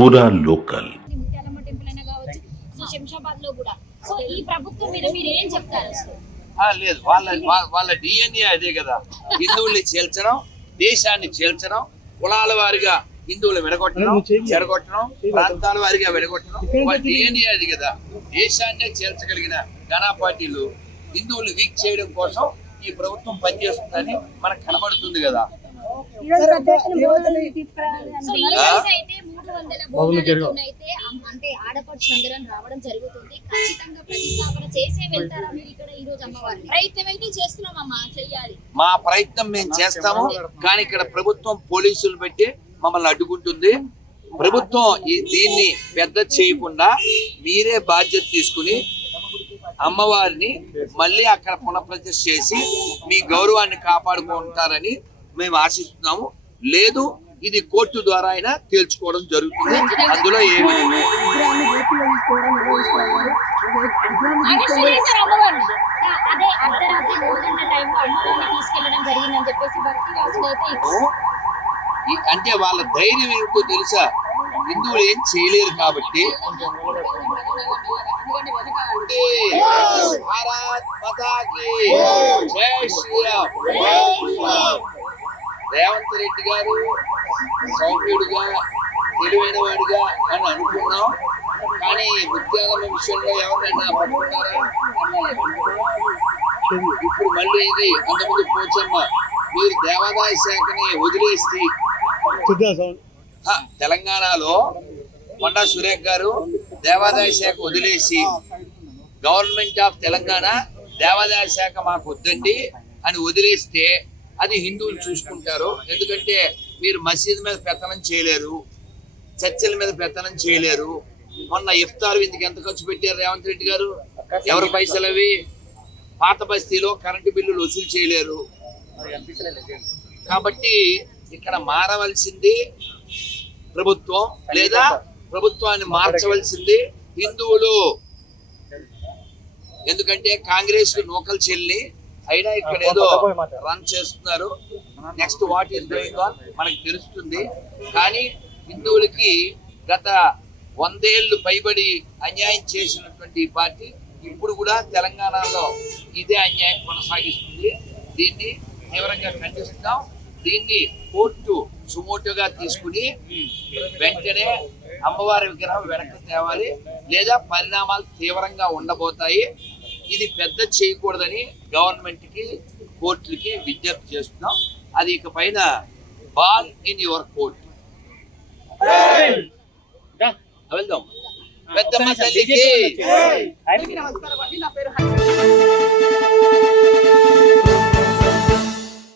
పూరా local. Mutyalamma temple అయినా కావచ్చు, సో శంషాబాద్ లో కూడా. సో ఈ ప్రభుత్వం మీద మీరు ఏం చెప్తారు అసలు? లేదు, వాళ్ళ డిఎన్ఏ అదే కదా, హిందువుల్ని చేల్చడం, దేశాన్ని చేల్చడం, కులాల వారిగా హిందువులు విడగొట్టడం, చెడగొట్టడం, ప్రాంతాల వారిగా విడగొట్టడం, వాళ్ళ డిఎన్ఏ అది కదా. దేశాన్నే చేల్చగలిగిన ఘనా పార్టీలు హిందువులు వీక్ చేయడం కోసం ఈ ప్రభుత్వం పనిచేస్తుందని మనకు కనబడుతుంది కదా. సో ఈ రోజు అయితే 300 బోనాలతోనైతే అంటే ఆడపడుచు అందరం రావడం జరుగుతుంది. ఖచ్చితంగా ప్రతిష్టాపన చేసే వెళ్తారా మీరు ఇక్కడ ఈ రోజు అమ్మవారిని? ప్రయత్నం అయితే చేస్తున్నామమ్మా, చెయ్యాలి. మా ప్రయత్నం మేము చేస్తాము, కానీ ఇక్కడ ప్రభుత్వం పోలీసులు పెట్టి మమ్మల్ని అడ్డుకుంటుంది. ప్రభుత్వం దీన్ని పెద్ద చేయకుండా మీరే బాధ్యత తీసుకుని అమ్మవారిని మళ్ళీ అక్కడ పునఃప్రతిష్ఠ చేసి మీ గౌరవాన్ని కాపాడుకుంటారని మేము ఆశిస్తున్నాము. లేదు, ఇది కోర్టు ద్వారా అయినా తేల్చుకోవడం జరుగుతుంది. అందులో ఏమి అదే అర్ధరాత్రి 3 గంటల టైంలో అమ్మవారిని తీసుకెళ్లడం జరిగిందని చెప్పేసి భక్తి వాసులు అయితే అంటే వాళ్ళ ధైర్యం ఏమిటో తెలుసా? హిందువులు ఏం చేయలేరు కాబట్టి. భారత్ మాతాకి జై శ్రీరామ్. రేవంత్ రెడ్డి గారు సౌమ్యుడిగా, తెలివైన వాడిగా అని అనుకున్నాం, కానీ ముత్యాలమ్మ విషయంలో ఎవరైనా పట్టుకున్నారా? ఇప్పుడు మళ్ళీ ఇది అంతకుముందు పోచమ్మ. మీరు దేవాదాయ శాఖని వదిలేసి తెలంగాణలో కొండా సురేఖ్ గారు దేవాదాయ శాఖ వదిలేసి గవర్నమెంట్ ఆఫ్ తెలంగాణ దేవాదాయ శాఖ మాకు వద్దండి అని వదిలేస్తే అది హిందువులు చూసుకుంటారు. ఎందుకంటే మీరు మసీదు మీద పెత్తనం చేయలేరు, చర్చిల మీద పెత్తనం చేయలేరు. మొన్న ఇఫ్తార్ విందుకి ఎంత ఖర్చు పెట్టారు రేవంత్ రెడ్డి గారు? ఎవరి పైసలు అవి? పాత బస్తీలో కరెంటు బిల్లులు వసూలు చేయలేరు. కాబట్టి ఇక్కడ మారవలసింది ప్రభుత్వం, లేదా ప్రభుత్వాన్ని మార్చవలసింది హిందువులు. ఎందుకంటే కాంగ్రెస్ నూకలు చెల్లి అయినా ఇక్కడ ఏదో రన్ చేస్తున్నారు. Next what is going on మనకు తెలుస్తుంది. కానీ హిందువులకి గత 100 ఏళ్ళు పైబడి అన్యాయం చేసినటువంటి ఈ పార్టీ ఇప్పుడు కూడా తెలంగాణలో ఇదే అన్యాయం కొనసాగిస్తుంది. దీన్ని తీవ్రంగా ఖండిస్తున్నాం. దీన్ని కోర్టు సుమోటోగా తీసుకుని వెంటనే అమ్మవారి విగ్రహం వెనక్కి తేవాలి, లేదా పరిణామాలు తీవ్రంగా ఉండబోతాయి. ఇది పెద్ద చేయకూడదని గవర్నమెంట్ కి, కోర్టులకి విజ్ఞప్తి చేస్తున్నాం. అది ఇక పైన బాల్ ఇన్ యువర్ కోర్ట్. వెళ్దాం. పెద్దమ్మ తల్లికి నమస్కారం అండి, నా పేరు